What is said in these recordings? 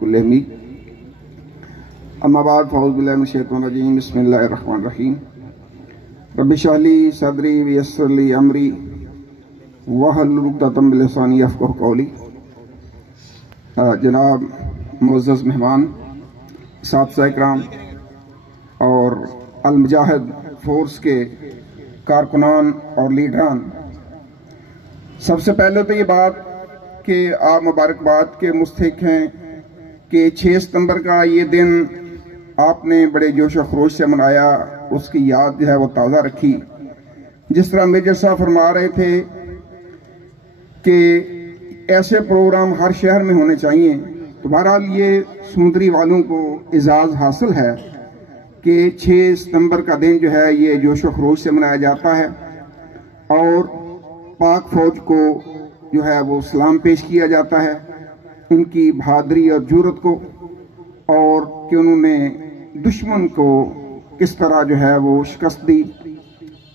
कुल्लहमी अम्मा बाद फ़ऊज़ु बिल्लाहि मिनश शैतानिर रजीम बिस्मिल्लाहिर रहमानिर रहीम रब्बि इश्रह ली सदरी वयस्सिर ली अमरी वहलुल उक़दतम मिन लिसानी यफ़क़हू क़ौली। जनाब मुअज़्ज़ज़ मेहमान, साथिया इकराम और अल मुजाहिद फोर्स के कारकुनान और लीडरान, सबसे पहले तो ये बात कि आप मुबारकबाद के मुस्तहिक़ हैं कि 6 सितंबर का ये दिन आपने बड़े जोश व खरोश से मनाया, उसकी याद जो है वो ताज़ा रखी। जिस तरह मेजर साहब फरमा रहे थे कि ऐसे प्रोग्राम हर शहर में होने चाहिए, तो बहरहाल ये समुद्री वालों को एजाज़ हासिल है कि 6 सितंबर का दिन जो है ये जोश व खरोश से मनाया जाता है और पाक फौज को जो है वो सलाम पेश किया जाता है, उनकी बहादुरी और जुर्रत को, और कि उन्होंने दुश्मन को किस तरह जो है वो शिकस्त दी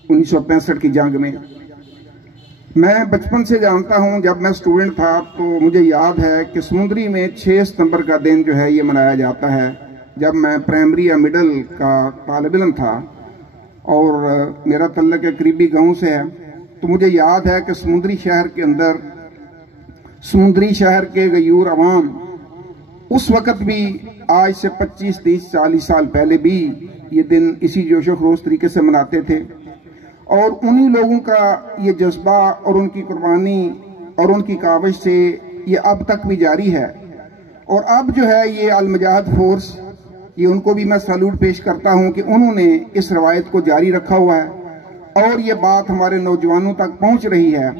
1965 की जंग में। मैं बचपन से जानता हूं, जब मैं स्टूडेंट था तो मुझे याद है कि समुद्री में 6 सितंबर का दिन जो है ये मनाया जाता है। जब मैं प्राइमरी या मिडिल का तालिब इल्म था और मेरा तल्लुक़ एक करीबी गाँव से है, तो मुझे याद है कि समुद्री शहर के अंदर समुद्री शहर के गयूर अवाम उस वक़्त भी, आज से 25, 30, 40 साल पहले भी ये दिन इसी जोश व खरोश तरीके से मनाते थे। और उन्हीं लोगों का ये जज्बा और उनकी कुर्बानी और उनकी काविश से ये अब तक भी जारी है। और अब जो है ये अल मुजाहिद फोर्स, ये उनको भी मैं सैल्यूट पेश करता हूँ कि उन्होंने इस रवायत को जारी रखा हुआ है और ये बात हमारे नौजवानों तक पहुँच रही है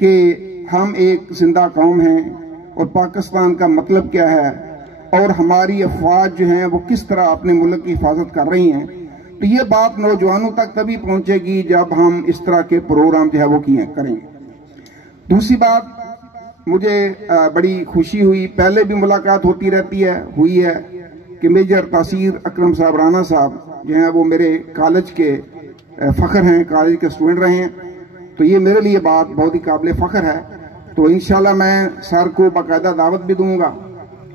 कि हम एक जिंदा कौम हैं और पाकिस्तान का मतलब क्या है और हमारी अफवाज जो हैं वो किस तरह अपने मुल्क की हिफाजत कर रही हैं। तो ये बात नौजवानों तक तभी पहुंचेगी जब हम इस तरह के प्रोग्राम जो है वो करेंगे। दूसरी बात, मुझे बड़ी खुशी हुई, पहले भी मुलाकात होती रहती है, हुई है कि मेजर तासीर अकरम साहब राना साहब जो हैं वो मेरे कॉलेज के फ़ख्र हैं, कॉलेज के स्टूडेंट रहे हैं, तो ये मेरे लिए बात बहुत ही काबिल फ़ख्र है। तो इंशाल्लाह मैं सर को बाकायदा दावत भी दूंगा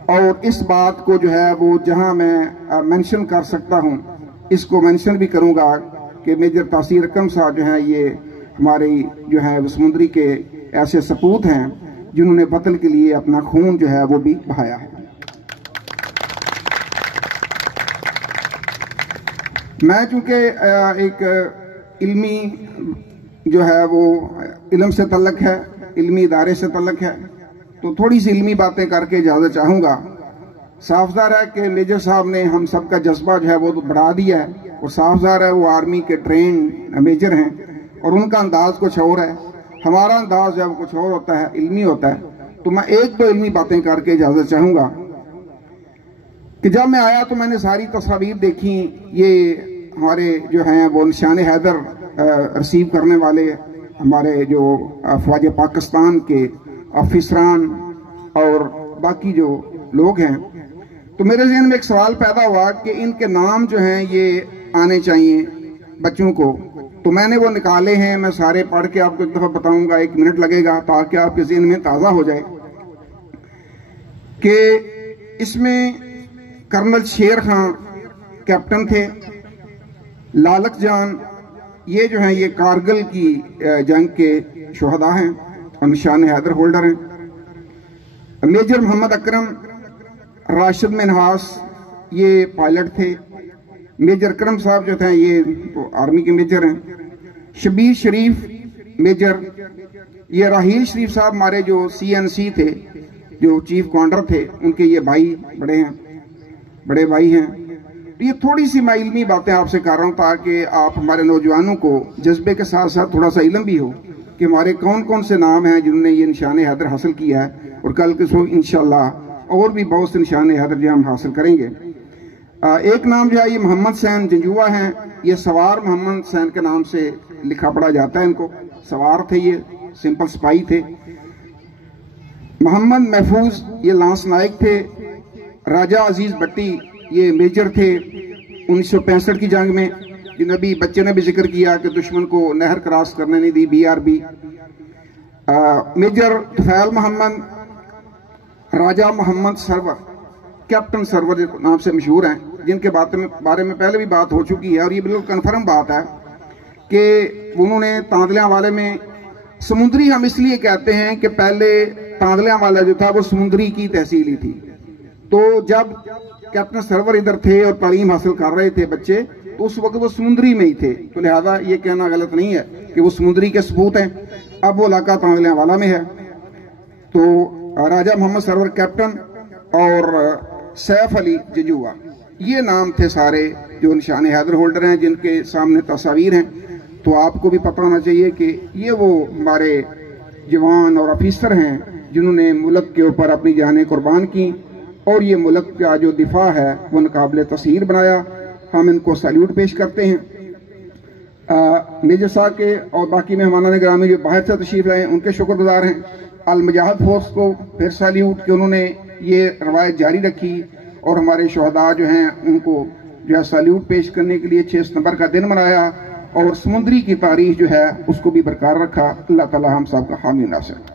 और इस बात को जो है वो जहां मैं मेंशन कर सकता हूं इसको मेंशन भी करूंगा कि मेजर तासीर अकरम साहब जो हैं ये हमारे जो है वो समुद्री के ऐसे सपूत हैं जिन्होंने वतन के लिए अपना खून जो है वो भी बहाया है। मैं चूंकि एक इल्मी जो है वो इल्म से तल्लक है, इल्मी इदारे से तल्लक है, तो थोड़ी सी इल्मी बातें करके इजाज़त चाहूँगा। साफदार है कि मेजर साहब ने हम सब का जज्बा जो है वो बढ़ा दिया है और साफदार है वो आर्मी के ट्रेन मेजर हैं और उनका अंदाज कुछ और है, हमारा अंदाज जो है वो कुछ और होता है, इल्मी होता है। तो मैं एक दो इल्मी बातें करके इजाज़त चाहूँगा कि जब मैं आया तो मैंने सारी तस्वीर देखी, ये हमारे जो हैं वो निशान हैदर रिसीव करने वाले हमारे जो अफवाज पाकिस्तान के ऑफिसरान और बाकी जो लोग हैं, तो मेरे ज़हन में एक सवाल पैदा हुआ कि इनके नाम जो हैं ये आने चाहिए बच्चों को। तो मैंने वो निकाले हैं, मैं सारे पढ़ के आपको एक दफ़ा बताऊंगा, 1 मिनट लगेगा ताकि आपके ज़हन में ताज़ा हो जाए कि इसमें कर्नल शेर खां कैप्टन थे, लालक जान ये जो हैं ये कारगिल की जंग के शुहदा हैं और निशान हैदर होल्डर हैं। मेजर मोहम्मद अकरम राशिद मिनहास ये पायलट थे। मेजर अकरम साहब जो थे ये तो आर्मी के मेजर हैं। शबीर शरीफ मेजर, ये राहील शरीफ साहब हमारे जो CNC थे, जो चीफ कमांडर थे, उनके ये भाई बड़े भाई हैं। तो ये थोड़ी सी मैं इल्मी बातें आपसे कर रहा हूँ ताकि आप हमारे नौजवानों को जज्बे के साथ साथ थोड़ा सा इल्म भी हो कि हमारे कौन कौन से नाम हैं जिन्होंने ये निशान हैदर हासिल किया है और कल के सो इंशाल्लाह और भी बहुत से निशान हैदर जो हम हासिल करेंगे। एक नाम जो है ये मोहम्मद सैन जंजुआ हैं, ये सवार मोहम्मद सैन के नाम से लिखा पढ़ा जाता है इनको, सवार थे, ये सिंपल सिपाही थे। मोहम्मद महफूज ये लांस नायक थे। राजा अजीज भट्टी ये मेजर थे 1965 की जंग में, जिन अभी बच्चे ने भी जिक्र किया कि दुश्मन को नहर क्रॉस करने नहीं दी, BRB। मेजर तुफैल मोहम्मद, राजा मोहम्मद सरवर कैप्टन सरवर नाम से मशहूर हैं, जिनके बारे में पहले भी बात हो चुकी है और ये बिल्कुल कन्फर्म बात है कि उन्होंने तांदलियां वाले में, समुद्री हम इसलिए कहते हैं कि पहले तांदलियां वाला जो था वो समुद्री की तहसील ही थी। तो जब कैप्टन सरवर इधर थे और तालीम हासिल कर रहे थे बच्चे, तो उस वक्त वो समुद्री में ही थे। तो लिहाजा ये कहना गलत नहीं है कि वो समुद्री के सबूत हैं। अब वो इलाका तांदलियां वाला में है। तो राजा मोहम्मद सरवर कैप्टन और सैफ अली जजुआ, ये नाम थे सारे जो निशान हैदर होल्डर हैं, जिनके सामने तस्वीर हैं। तो आपको भी पता होना चाहिए कि ये वो हमारे जवान और अफीसर हैं जिन्होंने मुल्क के ऊपर अपनी जानें कुर्बान की और ये मुल्क का जो दिफा है वो नाकाबिले तस्हीर बनाया। हम इनको सैल्यूट पेश करते हैं। मेजर साहब के और बाकी मेहमानान ग्रामी जो बाहर से तशरीफ लाए उनके शुक्रगुजार हैं। अल मुजाहिद फोर्स को फिर सैल्यूट कि उन्होंने ये रवायत जारी रखी और हमारे शहदा जो हैं उनको जो है सैल्यूट पेश करने के लिए 6 सितंबर का दिन मनाया और समुद्री की तारीख जो है उसको भी बरकरार रखा। अल्लाह ताला हम सब का हामी नासिर।